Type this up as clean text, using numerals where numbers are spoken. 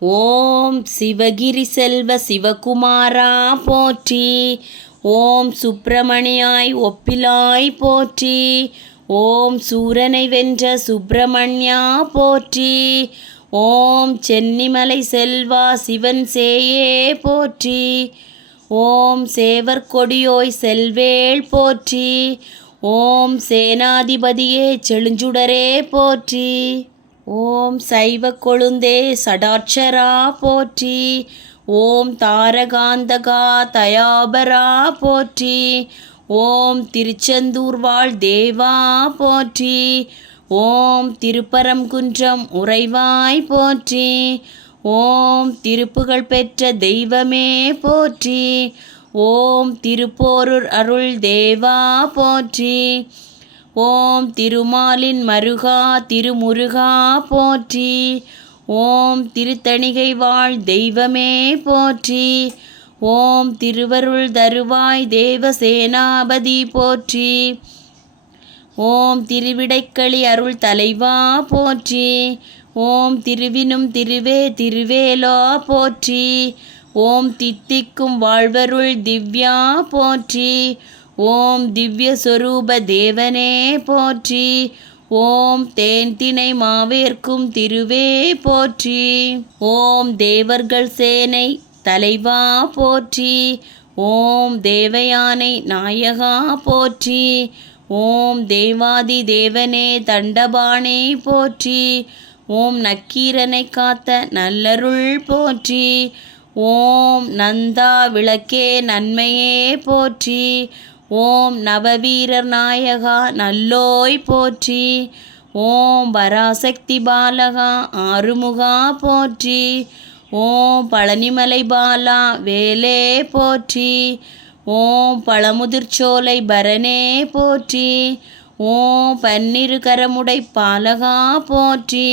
ஓம் சிவகிரி செல்வ சிவகுமாரா போற்றி. ஓம் சுப்பிரமணியாய் ஒப்பிலாய் போற்றி. ஓம் சூரனை வென்ற சுப்பிரமணியா போற்றி. ஓம் சென்னிமலை செல்வா சிவன் சேயே போற்றி. ஓம் சேவற்கொடியோய் செல்வேள் போற்றி. ஓம் சேனாதிபதியே செழுஞ்சுடரே போற்றி. ஓம் சைவ கொழுந்தே சடாட்சரா போற்றி. ஓம் தாரகாந்தகா தயாபரா போற்றி. ஓம் திருச்செந்தூர் வாழ் தேவா போற்றி. ஓம் திருப்பரங்குன்றம் உறைவாய் போற்றி. ஓம் திருப்புகழ் பெற்ற தெய்வமே போற்றி. ஓம் திருப்போரூர் அருள் தேவா போற்றி. ஓம் திருமாலின் மருகா திருமுருகா போற்றி. ஓம் திருத்தணிகை வாழ் தெய்வமே போற்றி. ஓம் திருவருள் தருவாய் தேவசேனாபதி போற்றி. ஓம் திருவிடைக்களி அருள் தலைவா போற்றி. ஓம் திருவினும் திருவே திருவேலா போற்றி. ஓம் தித்திக்கும் வாழ்வருள் திவ்யா போற்றி. ஓம் திவ்ய சொரூப தேவனே போற்றி. ஓம் தேன்தினை மாவேற்கும் திருவே போற்றி. ஓம் தேவர்கள் சேனை தலைவா போற்றி. ஓம் தேவயானை நாயகா போற்றி. ஓம் தேவாதி தேவனே தண்டபாணி போற்றி. ஓம் நக்கீரனை காத்த நல்லருள் போற்றி. ஓம் நந்தா விளக்கே நன்மையே போற்றி. ஓம் நவவீரர் நாயகா நல்லோய் போற்றி. ஓம் பராசக்தி பாலகா ஆறுமுகா போற்றி. ஓம் பழனிமலை பாலா வேலே போற்றி. ஓம் பழமுதிர்ச்சோலை பரனே போற்றி. ஓம் பன்னிரு கரமுடை பாலகா போற்றி.